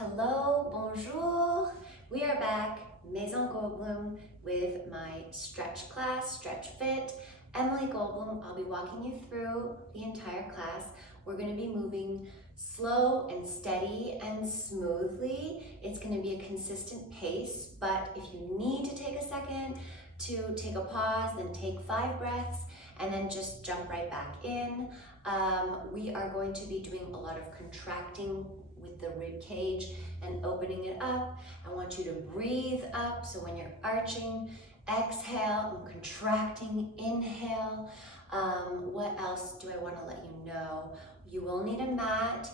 Hello, bonjour. We are back, Maison Goldblum, with my stretch class, Stretch Fit. Emily Goldblum, I'll be walking you through the entire class. We're going to be moving slow and steady and smoothly. It's going to be a consistent pace, but if you need to take a second to take a pause, then take 5 breaths and then just jump right back in. We are going to be doing a lot of contracting with the rib cage and opening it up. I want you to breathe up, so when you're arching, exhale, and contracting, inhale. What else do I want to let you know? You will need a mat.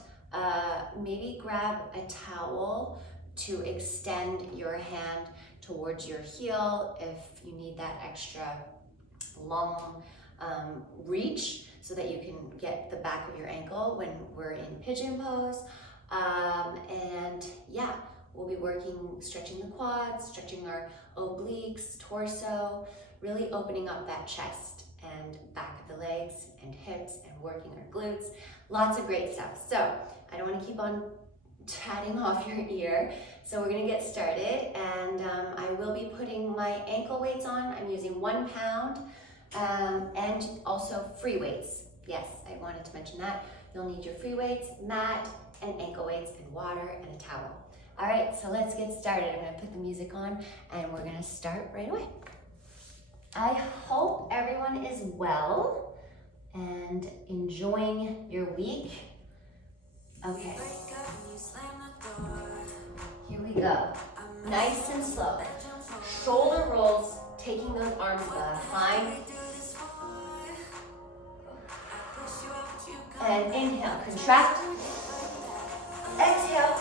Maybe grab a towel to extend your hand towards your heel if you need that extra long reach so that you can get the back of your ankle when we're in pigeon pose. And yeah, we'll be working, stretching the quads, stretching our obliques, torso, really opening up that chest and back of the legs and hips and working our glutes. Lots of great stuff. So I don't want to keep on chatting off your ear. So we're going to get started, and I will be putting my ankle weights on. I'm using 1 pound and also free weights. Yes, I wanted to mention that. You'll need your free weights, mat, and ankle weights, and water, and a towel. All right, so let's get started. I'm gonna put the music on, and we're gonna start right away. I hope everyone is well and enjoying your week. Okay, here we go. Nice and slow. Shoulder rolls, taking those arms behind. And inhale, contract. Exhale,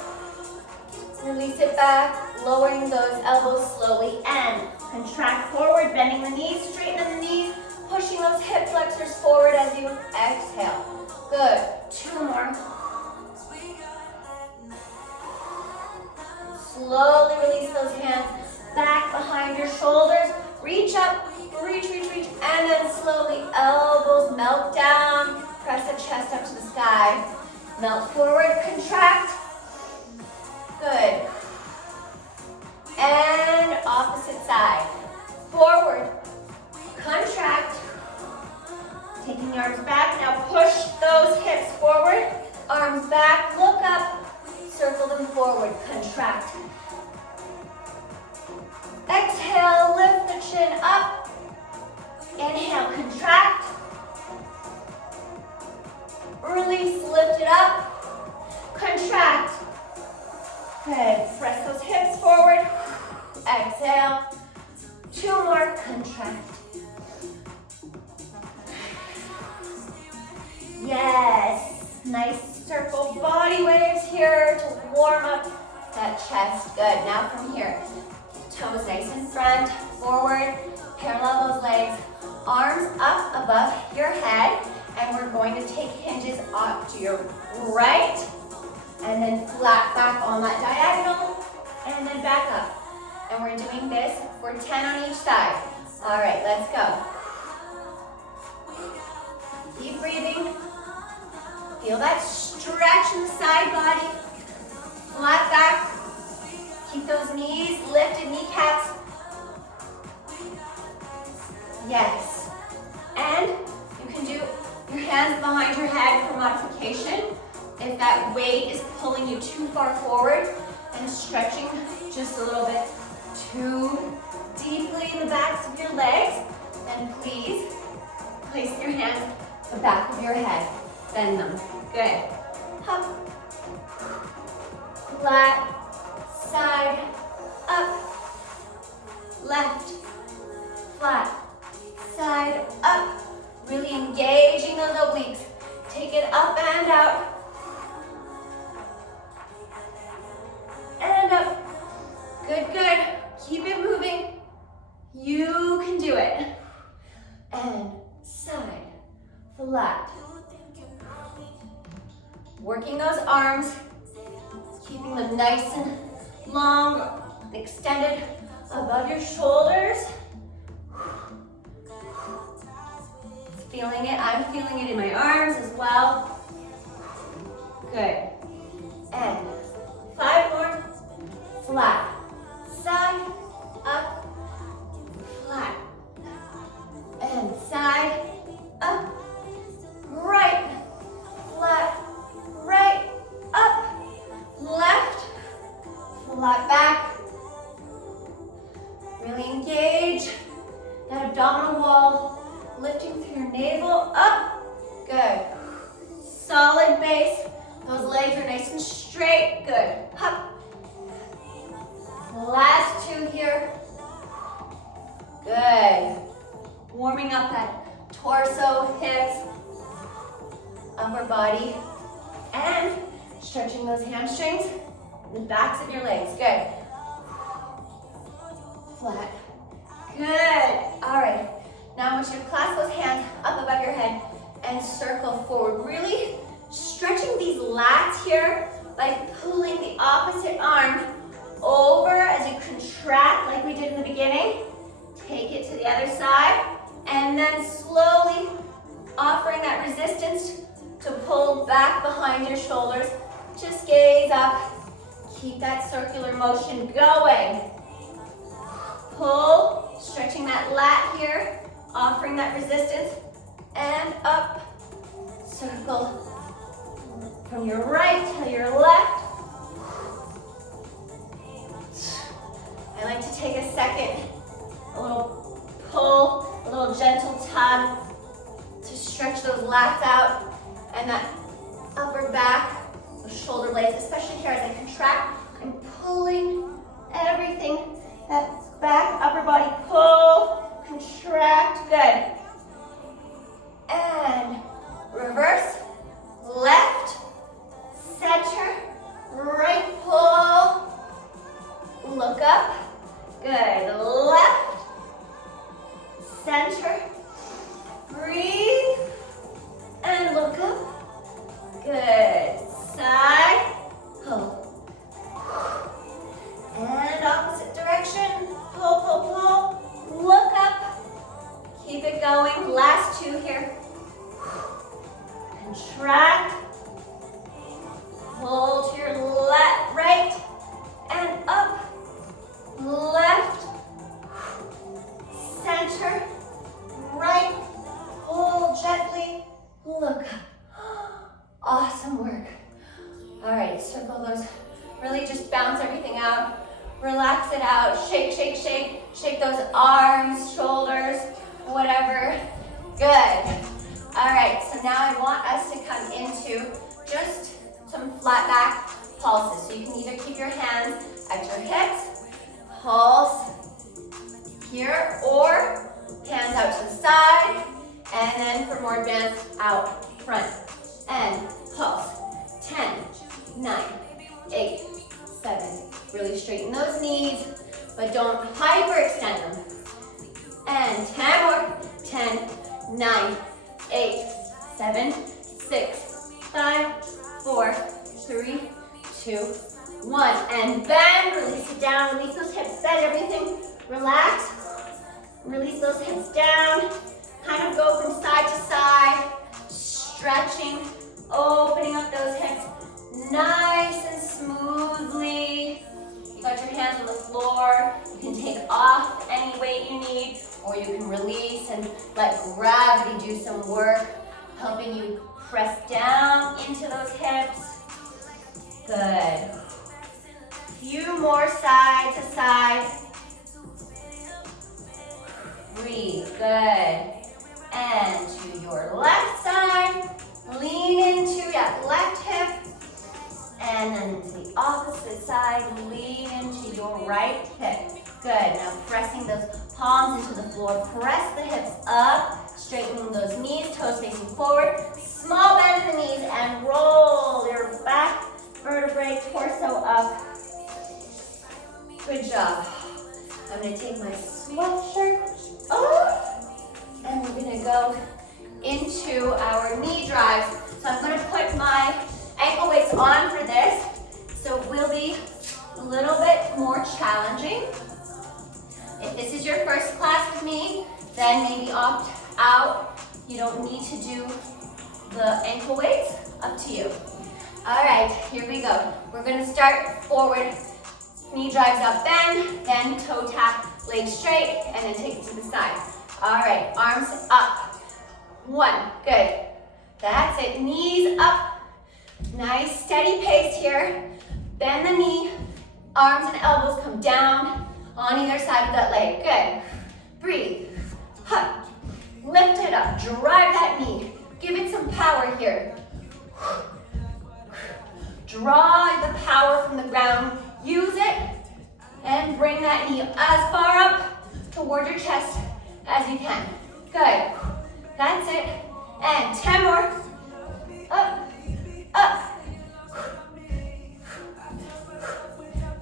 release it back, lowering those elbows slowly, and contract forward, bending the knees, straighten the knees, pushing those hip flexors forward as you exhale. Good, 2 more. Slowly release those hands back behind your shoulders, reach up, reach, and then slowly elbows melt down, press the chest up to the sky. Melt forward, contract. Good. And opposite side. Forward, contract. Taking the arms back. Now push those hips forward. Arms back, look up. Circle them forward, contract. Exhale, lift the chin up. Inhale, contract. Release, lift it up, contract. Good, press those hips forward. Exhale, 2 more, contract. Yes, nice circle body waves here to warm up that chest. Good, now from here, toes nice in front, forward, parallel those legs, arms up above your head. And we're going to take hinges up to your right, and then flat back on that diagonal, and then back up. And we're doing this for 10 on each side. All right, let's go. Keep breathing. Feel that stretch in the side body. Flat back. Keep those knees lifted, kneecaps. Yes. And you can do your hands behind your head for modification. If that weight is pulling you too far forward and stretching just a little bit too deeply in the backs of your legs, then please place your hands at the back of your head. Bend them. Good. Up. Flat. Side. Up. Left. Flat. Side. Up. Really engaging those obliques. Take it up and out. And up. Good, good. Keep it moving. You can do it. And side, flat. Working those arms. Keeping them nice and long, extended above your shoulders. Feeling it, I'm feeling it in my arms as well. Good. And 5 more. legs are nice and straight. Good. Up. Last two here. Good. Warming up that torso, hips, upper body, and stretching those hamstrings, the backs of your legs. Good. Flat. Good. All right. Now I want you to clasp those hands up above your head and circle forward. Really stretching these lats here by pulling the opposite arm over as you contract like we did in the beginning. Take it to the other side, and then slowly offering that resistance to pull back behind your shoulders. Just gaze up. Keep that circular motion going. Pull, stretching that lat here, offering that resistance, and up. Circle from your right to your left. I like to take a second, a little pull, a little gentle tug to stretch those lats out and that upper back, those shoulder blades, especially here as I contract. I'm pulling everything, that back, upper body, pull, contract, good. And reverse, left, center, right, pull, look up, good, left, center, breathe, and look up, good, side, pull, and opposite direction, pull, pull, pull, look up, keep it going, last two here, contract, pull to your left, right, and up, left, center, right, pull gently, look up. Awesome work. All right, circle those, really just bounce everything out, relax it out, shake, shake, shake, shake those arms, shoulders, whatever, good. All right, so now I want us to come into just some flat back pulses. So you can either keep your hands at your hips, pulse here, or hands out to the side, and then for more advanced, out front, and pulse. 10, 9, 8, 7. Really straighten those knees, but don't hyperextend them. And 10 more. 10, 9, 8, 7, 6, 5, 4, 3, 2, 1. And bend, release it down, release those hips, bend everything, relax, release those hips down, kind of go from side to side, stretching, opening up those hips, nice and smoothly. You got your hands on the floor, you can take off any weight you need, or you can release and let gravity do some work, helping you press down into those hips. Good. Few more side to side. Breathe, good. And to your left side, lean into that left hip. And then to the opposite side, lean into your right hip. Good, now pressing those palms into the floor. Press the hips up, straightening those knees, toes facing forward. Small bend in the knees and roll your back vertebrae, torso up. Good job. I'm gonna take my sweatshirt off and we're gonna go into our knee drives. So I'm gonna put my ankle weights on for this. So it will be a little bit more challenging. If this is your first class with me, then maybe opt out. You don't need to do the ankle weights, up to you. All right, here we go. We're gonna start forward, knee drives up, bend, then toe tap, legs straight, and then take it to the side. All right, arms up. 1, good. That's it, knees up. Nice, steady pace here. Bend the knee, arms and elbows come down on either side of that leg. Good. Breathe. Hup. Lift it up. Drive that knee. Give it some power here. Draw the power from the ground. Use it and bring that knee as far up toward your chest as you can. Good. That's it. And 10 more. Up, up.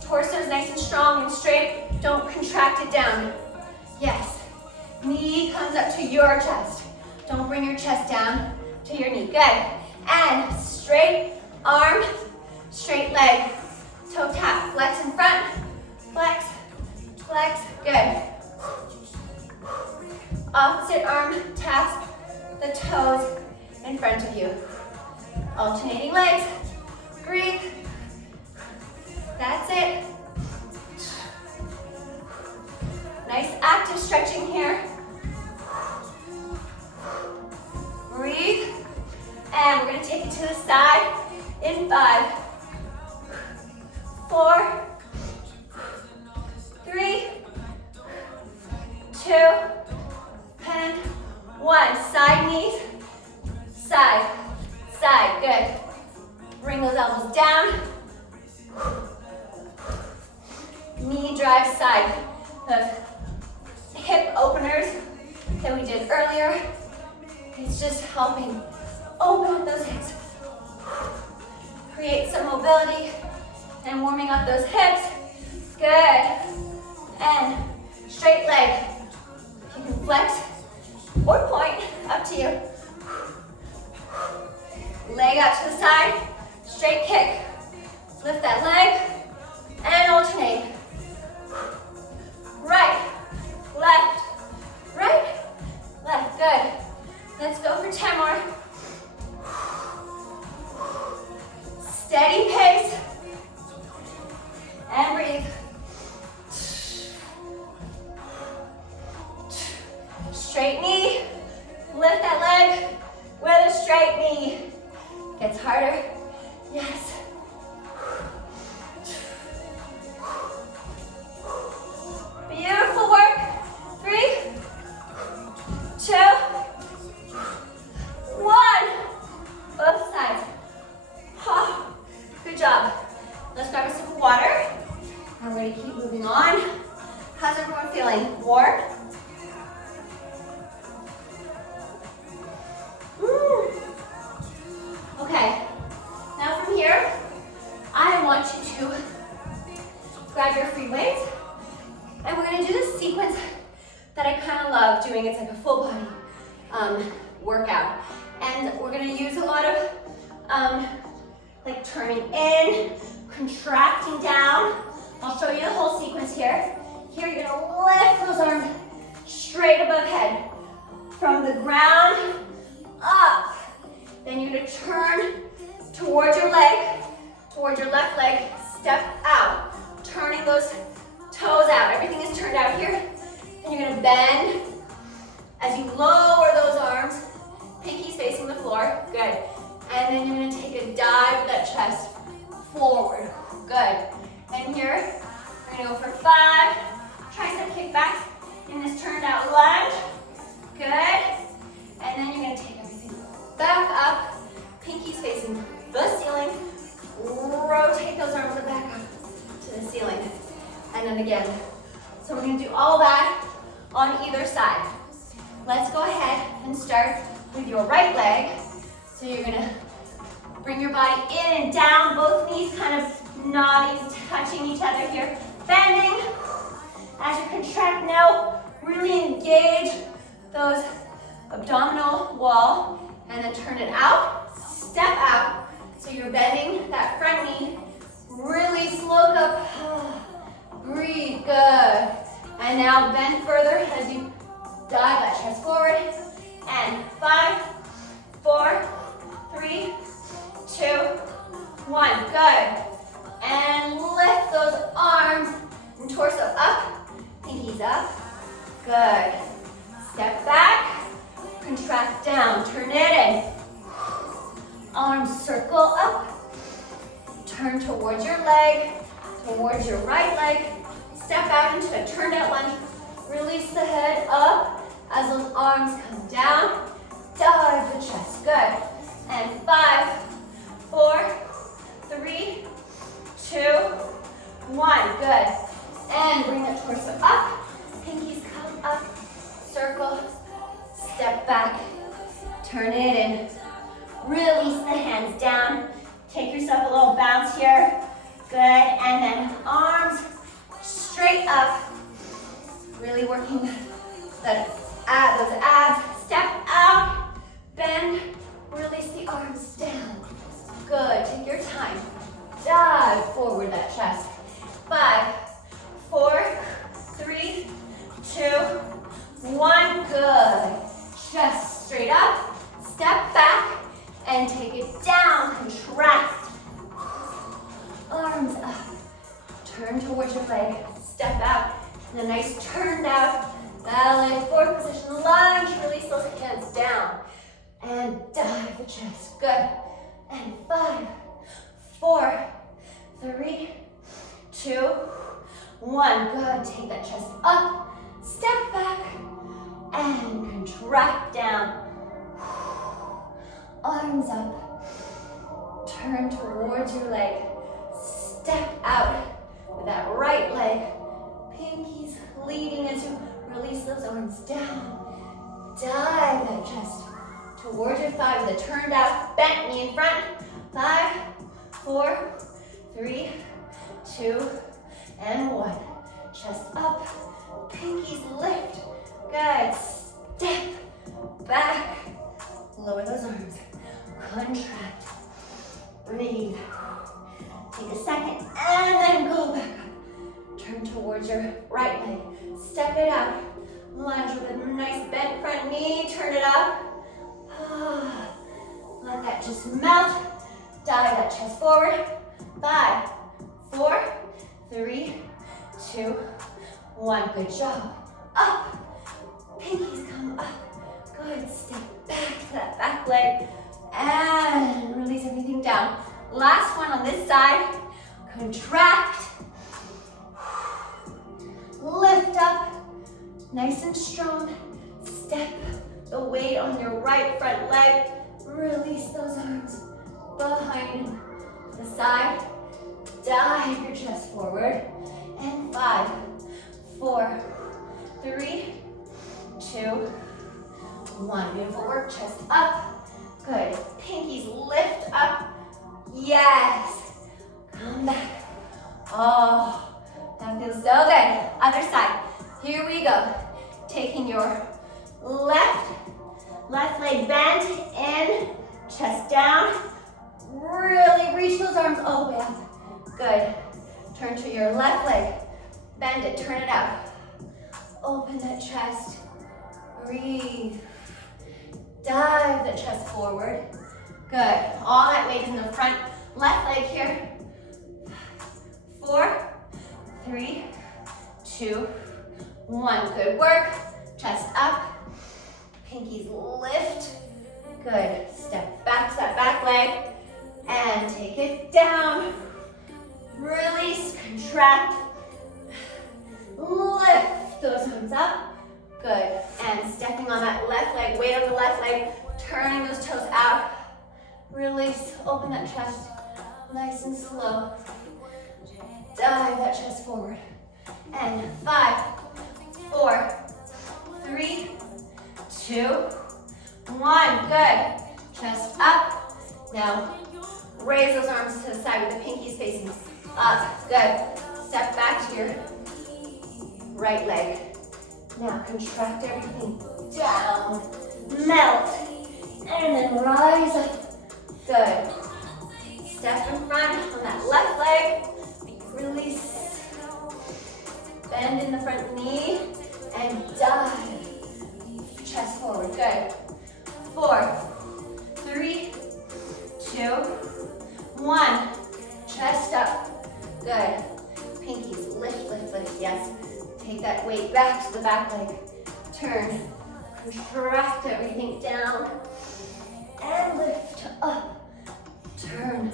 Torso's nice and strong and straight. Don't contract it down. Yes. Knee comes up to your chest. Don't bring your chest down to your knee. Good. And straight arm, straight leg. Toe tap. Flex in front. Flex, flex. Good. Opposite arm taps the toes in front of you. Alternating legs. Breathe. That's it. Nice active stretching here. Breathe. And we're going to take it to the side in 5, 4, 3, 2, and 1. Side knees, side, side. Good. Bring those elbows down. Knee drive side. The hip openers that we did earlier. It's just helping open up those hips. Create some mobility and warming up those hips. Good. And straight leg. You can flex or point, up to you. Leg out to the side, straight kick. Lift that leg and alternate. Right, left, right, left. Good. Let's go for 10 more. Steady pace. And breathe. Straight knee. Lift that leg with a straight knee. Gets harder. Yes. Beautiful work. 3, 2, 1. Both sides. Oh, good job. Let's grab a sip of water. And we're going to keep moving on. How's everyone feeling? Warm? Okay. Now from here, I want you to grab your free weights. And we're going to do this sequence that I kind of love doing. It's like a full body workout. And we're going to use a lot of like turning in, contracting down. I'll show you the whole sequence here. Here you're going to lift those arms straight above head. From the ground up. Then you're going to turn towards your leg, towards your left leg. Step out. Turning those toes out. Everything is turned out here. And you're going to bend as you lower those arms. Pinkies facing the floor. Good. And then you're going to take a dive with that chest forward. Good. And here, we're going to go for 5. Tricep kickbacks in this turned out lunge. Good. And then you're going to take everything back up. Pinkies facing the ceiling. Rotate those arms back up to the ceiling. And then again. So we're going to do all that on either side. Let's go ahead and start with your right leg. So you're going to bring your body in and down, both knees kind of nodding, touching each other here. Bending. As you contract now, really engage those abdominal wall and then turn it out. Step out. So you're bending that front knee. Really slow up. Breathe. Good. And now bend further as you dive that chest forward. And 5, 4, 3, 2, 1. Good. And lift those arms and torso up. Pinkies up. Good. Step back. Contract down. Turn it in. Arms circle up. Turn towards your leg. Towards your right leg. Step out into a turned out lunge. Release the head up as those arms come down. Dive the chest. Good. And 5, 4, 3, one, good. And bring the torso up, pinkies come up, circle, step back, turn it in. Release the hands down. Take yourself a little bounce here. Good, and then arms straight up. Really working those abs. Step out, bend, release the arms down. Good, take your time. Dive forward that chest. 5, 4, 3, 2, 1. Good. Chest straight up, step back, and take it down, contract. Arms up, turn towards your leg, step out, and a nice turn out, ballet, forward position, lunge, release those hands down, and dive the chest, good, and 5, 4, 3, 2, 1, good, take that chest up, step back, and contract down, arms up, turn towards your leg, step out with that right leg, pinkies leading as you release those arms down, dive that chest towards your thigh with a turned out, bent knee in front, 5, 4, 3, 2, and 1, chest up, pinkies lift, good, step back, lower those arms, contract, breathe, take a second, and then go back up, turn towards your right leg, step it out, lunge with a nice bent front knee, turn it up, let that just melt, dive that chest forward, 5, 4, 3, 2, 1, good job, up, pinkies come up, good, step back to that back leg, and release everything down. Last one on this side, contract, lift up, nice and strong, step the weight on your right front leg, release those arms behind the side, dive your chest forward, and 5, 4, 3, 2, 1, beautiful work, chest up, good, pinkies lift up, yes, come back, oh, that feels so good, other side, here we go, taking your left leg bent in, chest down, really reach those arms all the way up, good, turn to your left leg, bend it, turn it out, open that chest, breathe, dive the chest forward, good, all that weight in the front, left leg here, 4, 3, 2, 1, good work, chest up, pinkies lift, good, step back to that back leg, and take it down, release, contract, lift those arms up, good, and stepping on that left leg, weight on the left leg, turning those toes out, release, open that chest, nice and slow, dive that chest forward, and 5, 4, 3, 2, 1, good, chest up, now raise those arms to the side with the pinkies facing up, good, step back to your right leg, now contract everything down, melt, and then rise up, good, step in front on that left leg, release, bend in the front knee, and dive, chest forward, good, 4, 3, 2, 1, chest up, good, pinkies lift, lift, lift, yes, take that weight back to the back leg, turn, contract everything down, and lift up, turn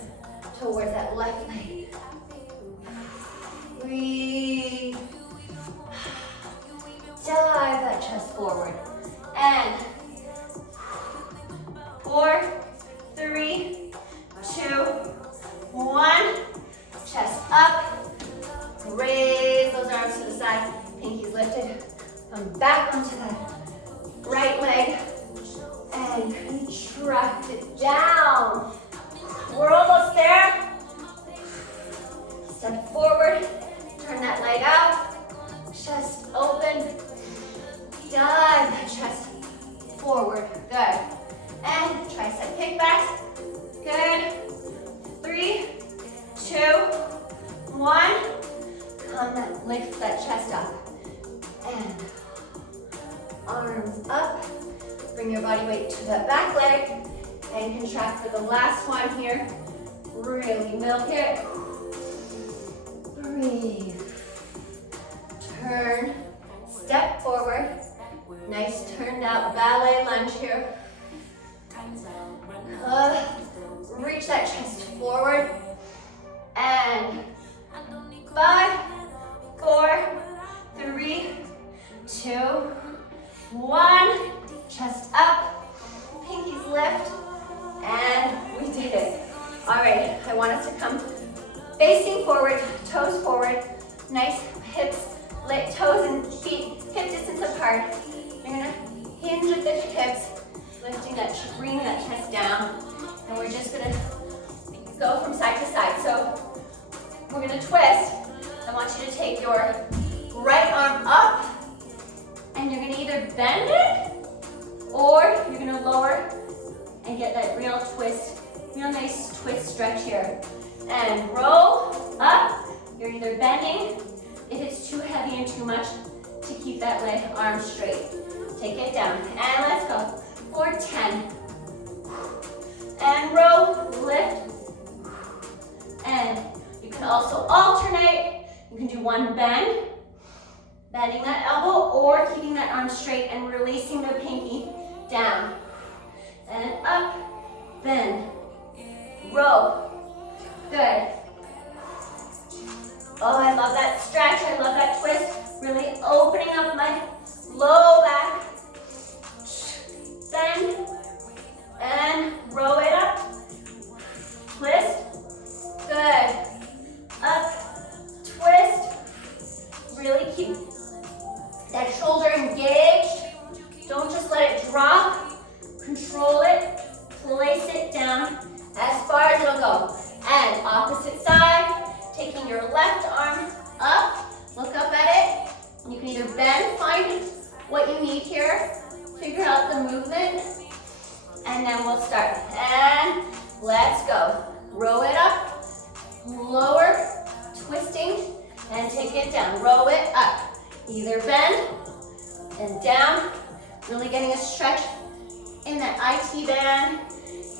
towards that left leg, breathe, dive that chest forward, and 4, 3, 2, 1, chest up, Come back onto that right leg and contract it down. We're almost there. Step forward, turn that leg out, chest open, dive the chest forward, good. And tricep kickbacks, good. 3, 2, 1. Come and lift that chest up. And arms up. Bring your body weight to that back leg and contract for the last one here. Really milk it. Breathe. Turn. Step forward. Nice turned out ballet lunge here. Reach that chest forward. And 5, 4, 3, 2, 1. Chest up. Pinkies lift. And we did it. All right, I want us to come facing forward, toes forward. Nice hips, toes and feet hip distance apart. You're gonna hinge with the hips, lifting that, bringing that chest down. And we're just gonna go from side to side. So we're gonna twist. I want you to take your right arm up, and you're gonna either bend it, or you're gonna lower and get that real twist, real nice twist stretch here. And roll up. You're either bending if it's too heavy and too much to keep that leg arm straight. Take it down. And let's go. For 10. And roll, lift. And you can also alternate. You can do one bend, bending that elbow, or keeping that arm straight and releasing the pinky down. And up, bend, roll. Good. Oh, I love that stretch. I love that twist. Really opening up my low back. Bend and roll it up. Twist. Good. Up. Twist. Really keep that shoulder engaged. Don't just let it drop. Control it. Place it down as far as it'll go. And opposite side, taking your left arm up. Look up at it. You can either bend, find what you need here. Figure out the movement. And then we'll start. And let's go. Row it up. Lower. Twisting. And take it down. Row it up. Either bend and down. Really getting a stretch in that IT band,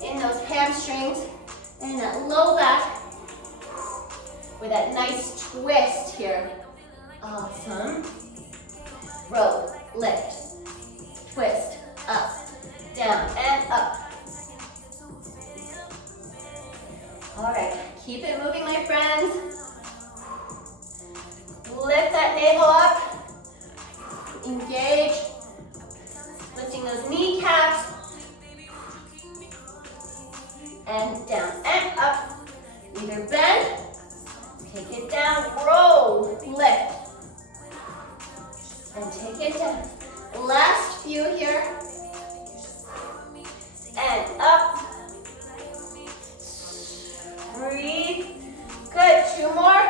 in those hamstrings, and that low back with that nice twist here. Awesome. Row, lift, twist, up, down, and up. All right, keep it moving, my friends. Lift that navel up. Engage. Lifting those kneecaps. And down and up. Either bend, take it down, roll, lift. And take it down. Last few here. And up. Breathe. Good. 2 more.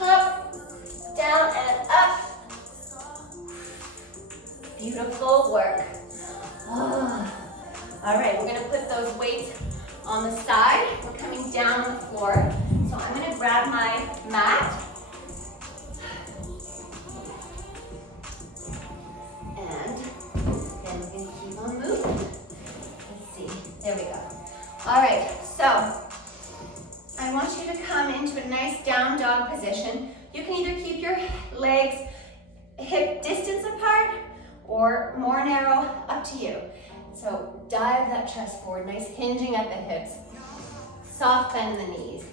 Up, down, and up. Beautiful work. Oh. All right, we're gonna put those weights on the side. We're coming down on the floor. So I'm gonna grab my mat. And then we're gonna keep on moving. Let's see, there we go. All right, so I want you to come into a nice down dog position. You can either keep your legs hip distance apart or more narrow, up to you. So dive that chest forward, nice hinging at the hips. Soft bend in the knees.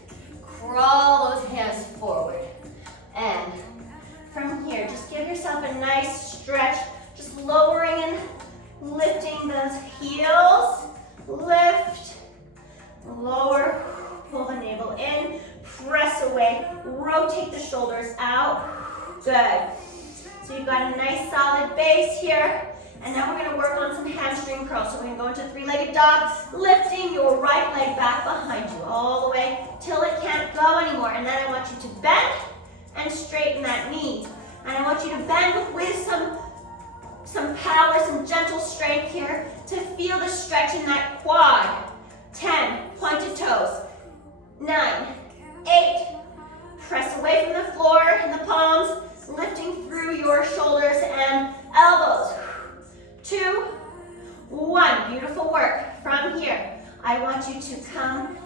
Crawl those hands forward. And from here, just give yourself a nice stretch, just lowering and lifting those heels. Lift, lower, pull the navel in, press away, rotate the shoulders out. Good. So you've got a nice solid base here. And now we're going to work on some hamstring curls. So we're going to go into three-legged dog, lifting your right leg back behind you all the way till it can't go anymore. And then I want you to bend and straighten that knee. And I want you to bend with some power, some gentle strength here to feel the stretch in that quad. 10, pointed toes. 9, 8, press away from the floor in the palms, lifting through your shoulders and elbows. 2, 1, beautiful work. From here, I want you to come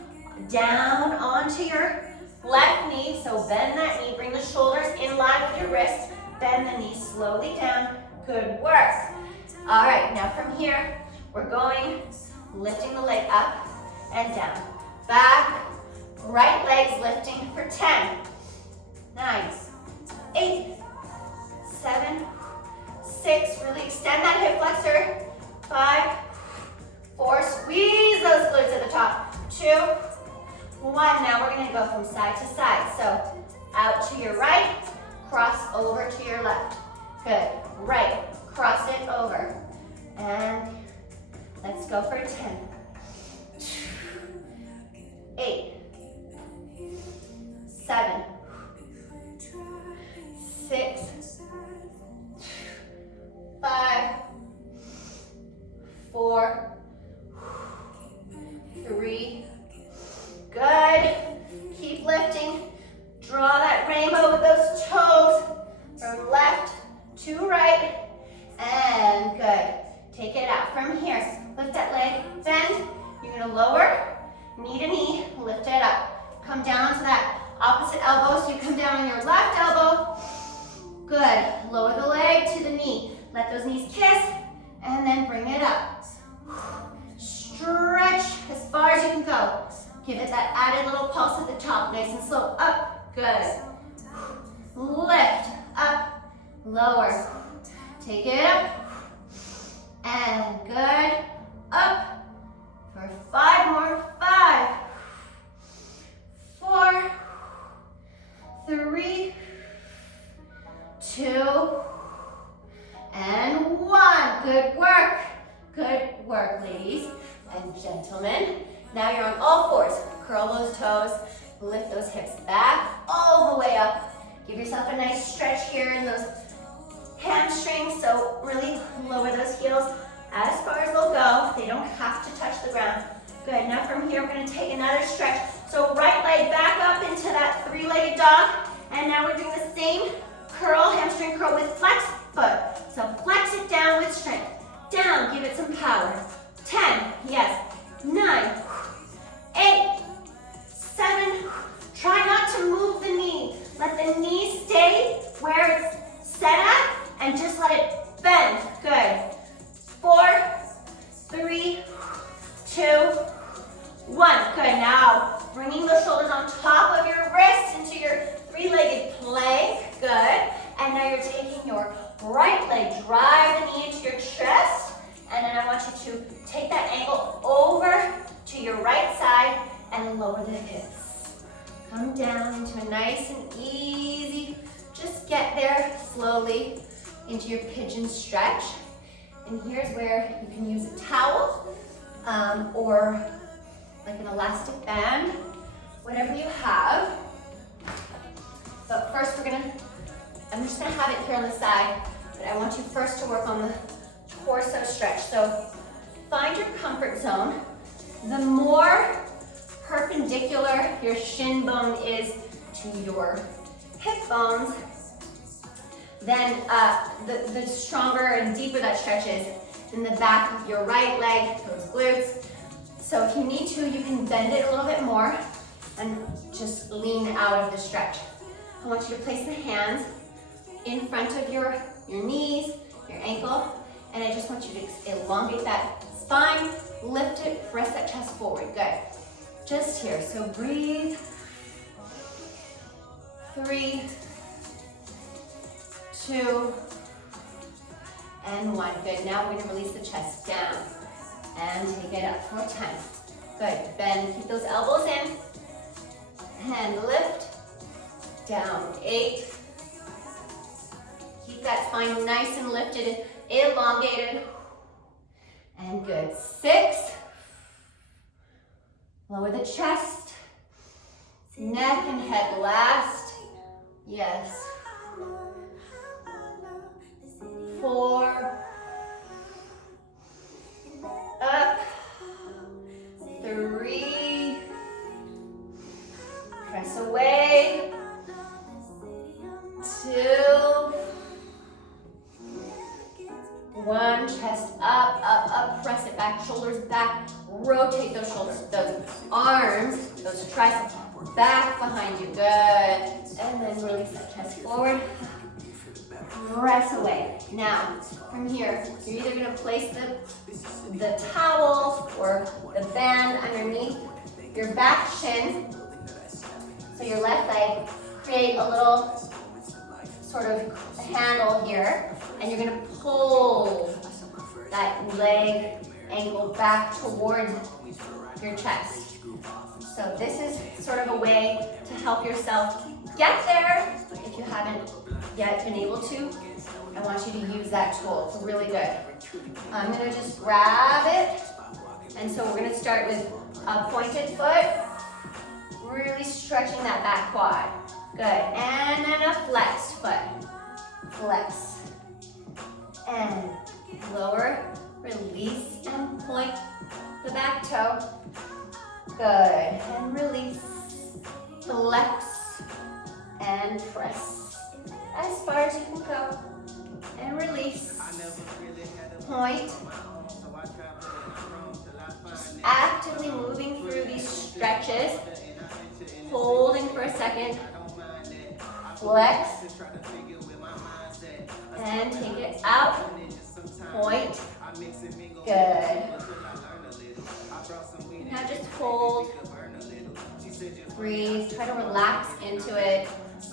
down onto your left knee, so bend that knee, bring the shoulders in line with your wrist, bend the knee slowly down, good work. All right, now from here, we're going, lifting the leg up and down, back, right leg's lifting for 10, 9, 8, 7, 6, really extend that hip flexor, 5, 4, squeeze those glutes at the top, 2, 1, now we're gonna go from side to side, so out to your right, cross over to your left, good, right, cross it over, and let's go for 10, 8, 7, 6, 5, 4, 3, good. Keep lifting. Draw that rainbow with those toes from left to right, and good. Take it out from here. Lift that leg, bend. You're gonna lower, knee to knee, lift it up. Come down to that opposite elbow, so you come down on your left elbow. Good, lower the leg to the knee. Let those knees kiss, and then bring it up. Stretch as far as you can go. Give it that added little pulse at the top, nice and slow. Up, good. Lift, up, lower. Take it up, and good. Up for 5 more. 5, 4, 3, 2, and 1. Good work. Good work, ladies and gentlemen. Now you're on all fours. Curl those toes, lift those hips back all the way up. Give yourself a nice stretch here in those hamstrings, so really lower those heels as far as they'll go. They don't have to touch the ground. Good, now from here we're gonna take another stretch. So right leg back up into that three-legged dog, and now we're doing the same curl, hamstring curl with flex foot. So flex it down with strength. Down, give it some power. 10, yes, 9, 8, 7, try not to move the knee. Let the knee stay where it's set at and just let it bend. Good. 4, 3, 2, 1. Good. Now, bringing the shoulders on top of your wrists into your three-legged plank. Good. And now you're taking your right leg, drive the knee into your chest, and then I want you to take that ankle over to your right side and lower the hips. Come down into a nice and easy, just get there slowly into your pigeon stretch. And here's where you can use a towel or like an elastic band, whatever you have. But first I'm just gonna have it here on the side, but I want you first to work on the torso stretch. So find your comfort zone. The more perpendicular your shin bone is to your hip bones, then the stronger and deeper that stretch is in the back of your right leg, those glutes. So if you need to, you can bend it a little bit more and just lean out of the stretch. I want you to place the hands in front of your knees, your ankle, and I just want you to elongate that spine, lift it, press that chest forward. Good. Just here. So breathe. 3, 2, and 1. Good. Now we're going to release the chest down and take it up for 10. Good. Bend. Keep those elbows in. And lift. Down. 8. Keep that spine nice and lifted, elongated. And good. 6. Lower the chest. Neck and head last. Yes. 4. Up. 3. Press away. 2. 1. Chest up, up, up. Press it back. Shoulders back. Rotate those shoulders, those arms, those triceps back behind you. Good. And then release that chest forward. Press away. Now, from here, you're either going to place the towel or the band underneath your back shin. So your left leg, create a little sort of handle here. And you're going to pull that leg, ankle back toward your chest. So this is sort of a way to help yourself get there. If you haven't yet been able to, I want you to use that tool. It's really good. I'm going to just grab it. And so we're going to start with a pointed foot, really stretching that back quad. Good. And then a flexed foot. Flex. And lower, release, and point the back toe. Good. And release, flex, and press as far as you can go. And release, point. Just actively moving through these stretches. Holding for a second. Flex. And take it out. Point. Good. Now just hold. Breathe. Try to relax into it.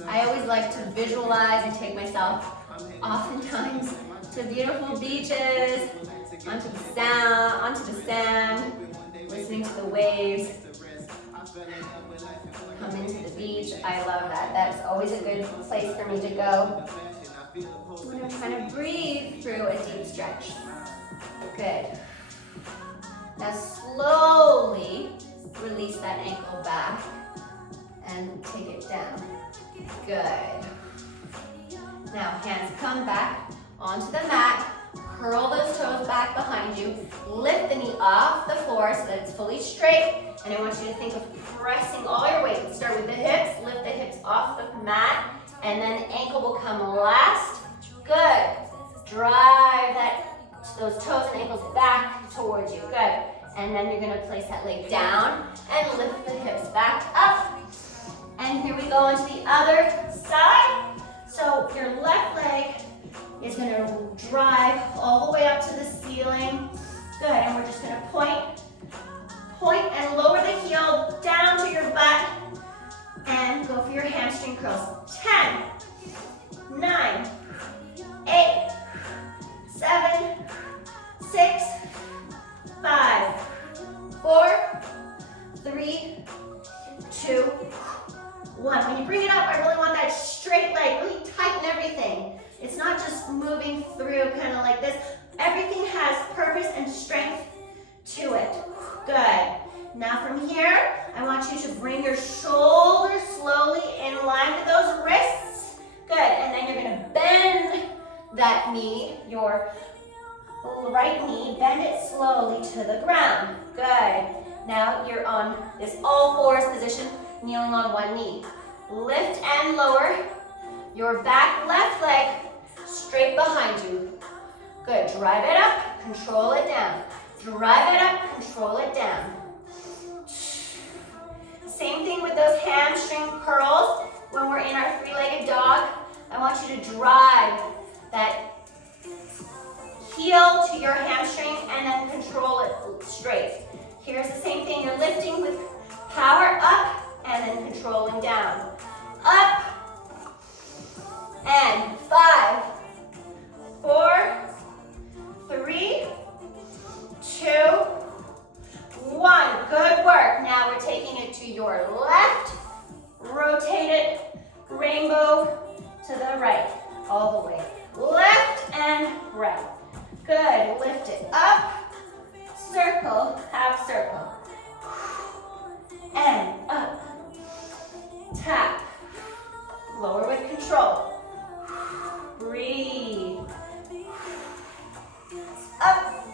I always like to visualize. I take myself oftentimes to beautiful beaches, onto the sand, listening to the waves. Come into the beach. I love that. That's always a good place for me to go. I'm going to kind of breathe through a deep stretch. Good. Now slowly release that ankle back and take it down. Good. Now hands come back onto the mat. Curl those toes back behind you. Lift the knee off the floor so that it's fully straight. And I want you to think of pressing all your weight. Start with the hips. Lift the hips off the mat. And then the ankle will come last. Good. Drive those toes and ankles back towards you. Good. And then you're going to place that leg down and lift the hips back up. And here we go onto the other side. So your left leg is going to drive all the way up to the ceiling. Good. And we're just going to point and lower the heel down to your butt and go for your hamstring curls. 10, 9, 8, 7, 6, 5, 4, 3, 2, 1. When you bring it up, I really want that straight leg. Really tighten everything. It's not just moving through kind of like this. Everything has purpose and strength to it. Good. Now from here, I want you to bring your shoulders slowly in line with those wrists. Good. And then you're going to bend that knee, your right knee, bend it slowly to the ground. Good. Now you're on this all fours position, kneeling on one knee. Lift and lower your back left leg straight behind you. Good. Drive it up, control it down. Drive it up, control it down. Same thing with those hamstring curls. When we're in our three-legged dog, I want you to drive that heel to your hamstring and then control it straight. Here's the same thing. You're lifting with power up and then controlling down. Up and 5, 4, 3, 2, 1. Good work. Now we're taking it to your left. Rotate it. Rainbow to the right. All the way. left and right. Good, lift it up, circle, half circle, and up, tap, lower with control, breathe, up,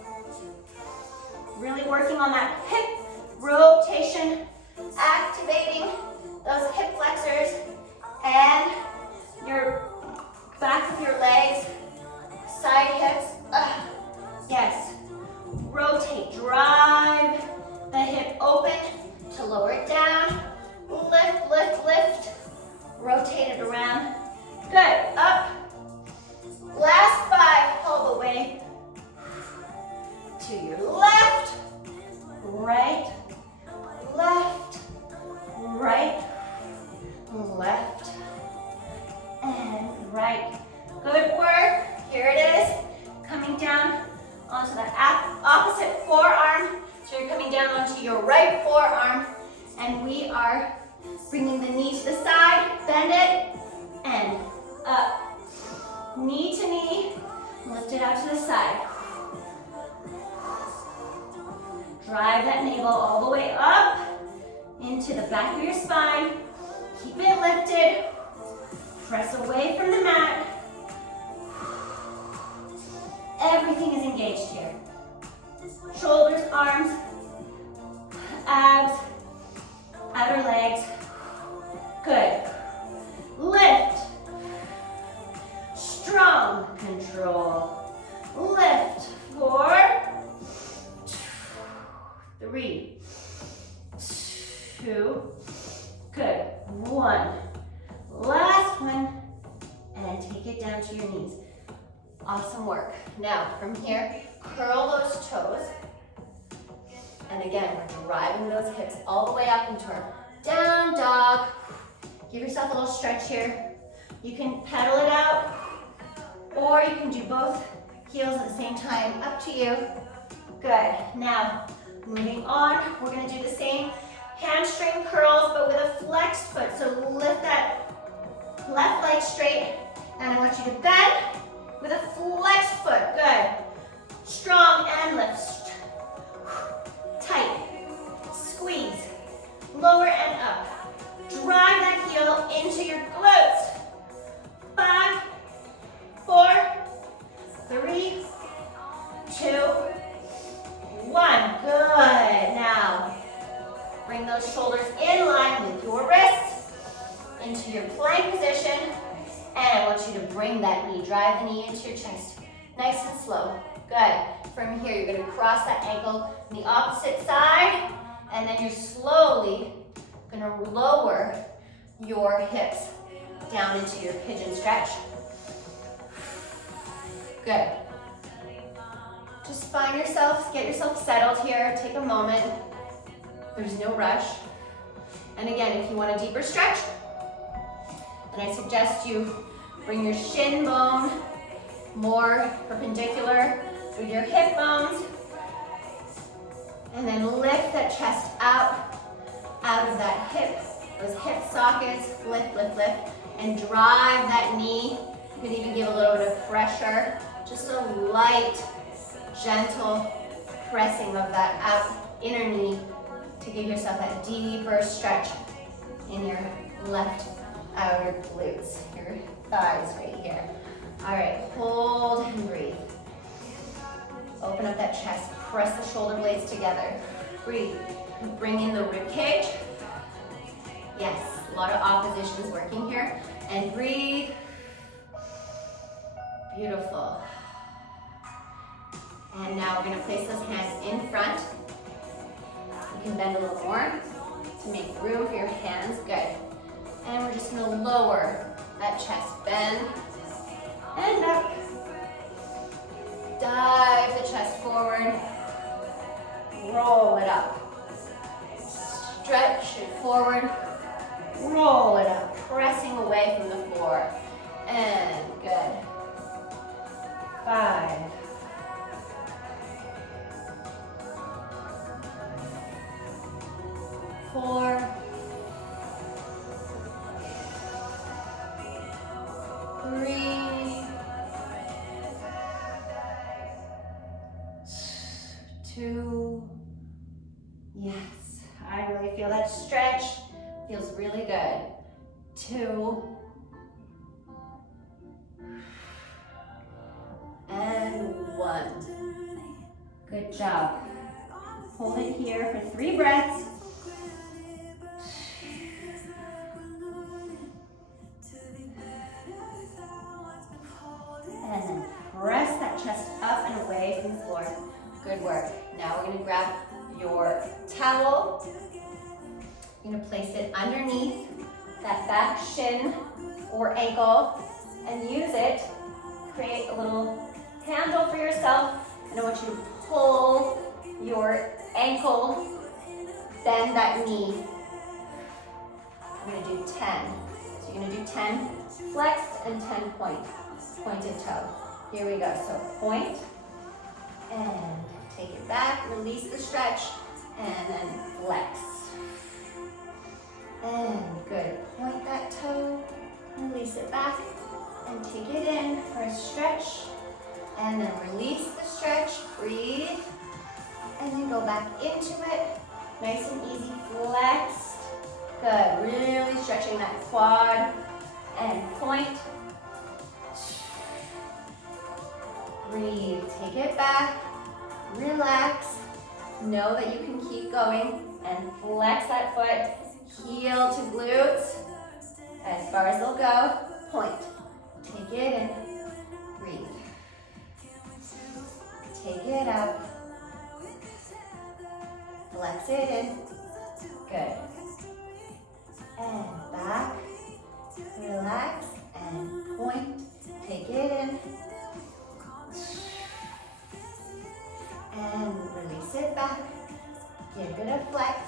really working on that hip rotation, activating those hip flexors and your back of your legs, side hips. Yes. Rotate, drive the hip open to lower it down. Lift, lift, lift. Rotate it around. Good. Up. Last 5 all the way to your left, right, left, right, left, and right. Good work. Here it is. Coming down onto the opposite forearm. So you're coming down onto your right forearm. And we are bringing the knee to the side. Bend it. And up. Knee to knee. Lift it out to the side. Drive that navel all the way up into the back of your spine. Keep it lifted. Press away from the mat. Everything is engaged here. Shoulders, arms, abs, outer legs. Good. Lift. Strong control. Lift. 4, 3, 2. Good. 1. Last one. And take it down to your knees. Awesome work. Now, from here, curl those toes. And again, we're driving those hips all the way up into our down dog. Give yourself a little stretch here. You can pedal it out, or you can do both heels at the same time. Up to you. Good. Now, moving on, we're going to do the same hamstring curls, but with a flexed foot. So lift that left leg straight, and I want you to bend with a flexed foot. Good. Strong and lift. Tight. Squeeze. Lower and up. Drive that heel into your glutes. 5, 4, 3, 2, 1. Good. Now, bring those shoulders in line with your wrists into your plank position. And I want you to bring that knee, drive the knee into your chest. Nice and slow. Good. From here, you're going to cross that ankle on the opposite side, and then you're slowly going to lower your hips down into your pigeon stretch. Good. Just find yourself, get yourself settled here. Take a moment. There's no rush. And again, if you want a deeper stretch, then I suggest you bring your shin bone more perpendicular with your hip bones. And then lift that chest out of that hip, those hip sockets. Lift, lift, lift. And drive that knee. You can even give a little bit of pressure. Just a light, gentle pressing of that out inner knee to give yourself that deeper stretch in your left outer glutes, your thighs right here. All right, hold and breathe. Open up that chest, press the shoulder blades together. Breathe. Bring in the rib cage. Yes, a lot of opposition is working here. And breathe. Beautiful. And now we're going to place those hands in front. You can bend a little more to make room for your hands. Good. And we're just going to lower that chest. Bend and up. Dive the chest forward. Roll it up. Stretch it forward. Roll it up. Pressing away from the floor. And good. 5. 4. 3. Really good. 2. And 1. Good job. Hold it here for 3 breaths. And then press that chest up and away from the floor. Good work. Now we're going to grab your towel. You're going to place it underneath that back shin or ankle and use it. Create a little handle for yourself. And I want you to pull your ankle, bend that knee. We're going to do 10. So you're going to do 10 flexed and 10 pointed toe. Here we go. So point and take it back, release the stretch, and then flex. And good. Point that toe, release it back, and take it in for a stretch. And then release the stretch, breathe, and then go back into it. Nice and easy, flexed. Good, really stretching that quad. And point. Breathe, take it back, relax. Know that you can keep going and flex that foot. Heel to glutes, as far as they'll go. Point, take it in, breathe. Take it out, flex it in, good. And back, relax, and point, take it in. And release it back, give it a flex.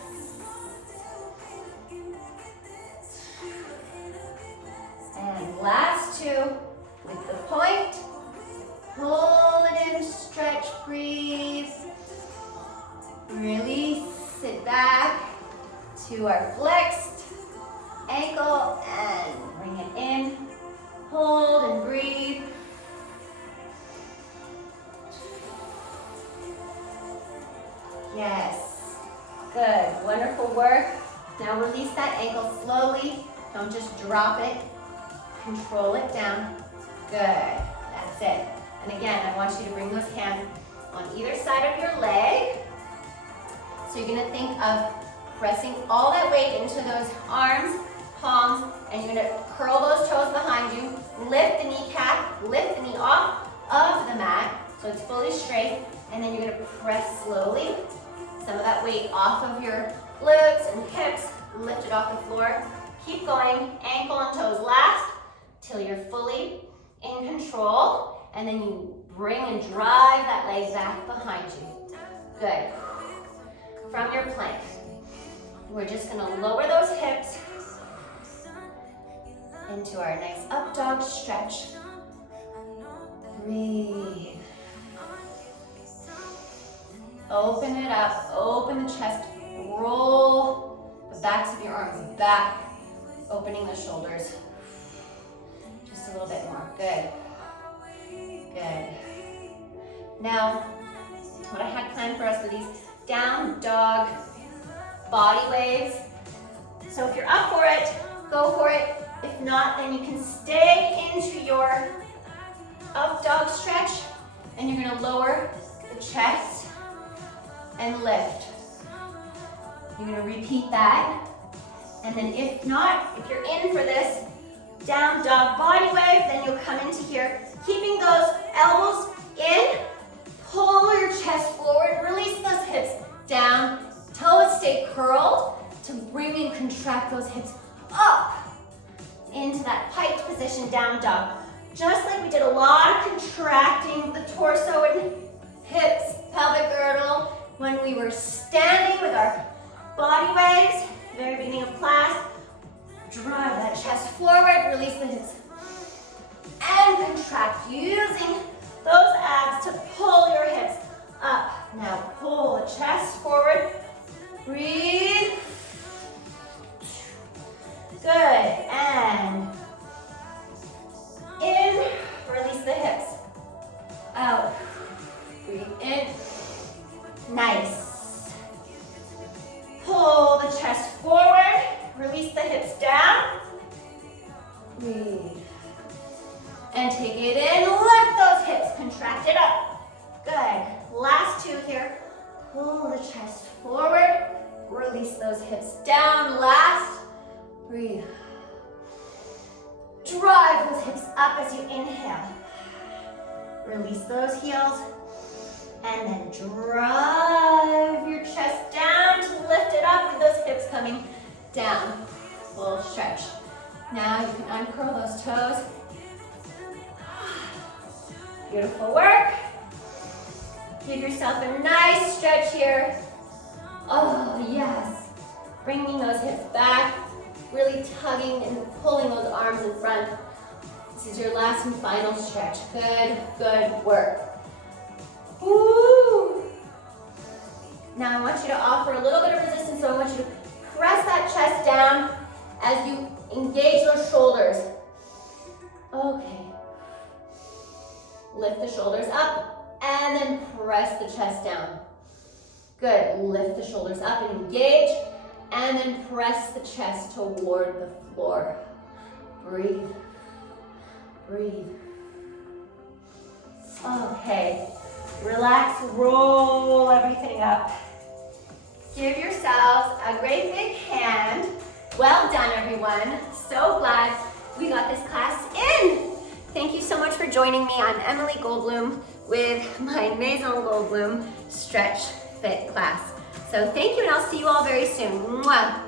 And last 2, with the point, pull it in, stretch, breathe. Release it back to our flexed ankle and bring it in. Hold and breathe. Yes, good, wonderful work. Now release that ankle slowly. Don't just drop it. Control it down. Good, that's it. And again, I want you to bring those hands on either side of your leg. So you're gonna think of pressing all that weight into those arms, palms, and you're gonna curl those toes behind you. Lift the kneecap, lift the knee off of the mat so it's fully straight. And then you're gonna press slowly some of that weight off of your glutes and hips, lift it off the floor. Keep going, ankle and toes last, till you're fully in control. And then you bring and drive that leg back behind you. Good. From your plank, we're just gonna lower those hips into our nice up dog stretch. Breathe. Open it up, open the chest, roll the backs of your arms back, opening the shoulders. Just a little bit more, good. Good. Now, what I had planned for us were these down dog body waves. So if you're up for it, go for it. If not, then you can stay into your up dog stretch and you're gonna lower the chest and lift. You're gonna repeat that. And then if not, if you're in for this down dog body wave, then you'll come into here, keeping those elbows in, pull your chest forward, release those hips down, toes stay curled to bring and contract those hips up into that piked position, down dog. Just like we did a lot of contracting of the torso and hips, pelvic girdle, when we were standing with our body waves, very beginning of class. Drive that chest forward, release the hips, and contract, using those abs to pull your hips up. Now pull the chest forward, breathe. Good, and in, release the hips, out, breathe in, nice. Pull the chest forward, release the hips down. Breathe. And take it in, lift those hips, contract it up. Good. Last two here. Pull the chest forward, release those hips down. Last, breathe. Drive those hips up as you inhale. Release those heels, and then drive your chest down to lift it up with those hips coming down. Full stretch. Now you can uncurl those toes. Beautiful work. Give yourself a nice stretch here. Oh, yes. Bringing those hips back, really tugging and pulling those arms in front. This is your last and final stretch. Good, good work. Woo! Now I want you to offer a little bit of resistance, so I want you to press that chest down as you engage those shoulders. Okay. Lift the shoulders up and then press the chest down. Good. Lift the shoulders up and engage, and then press the chest toward the floor. Breathe. Breathe. Okay. Relax, roll everything up. Give yourselves a great big hand. Well done, everyone. So glad we got this class in. Thank you so much for joining me. I'm Emily Goldblum with my Maison Goldblum Stretch Fit class. So thank you, and I'll see you all very soon. Mwah.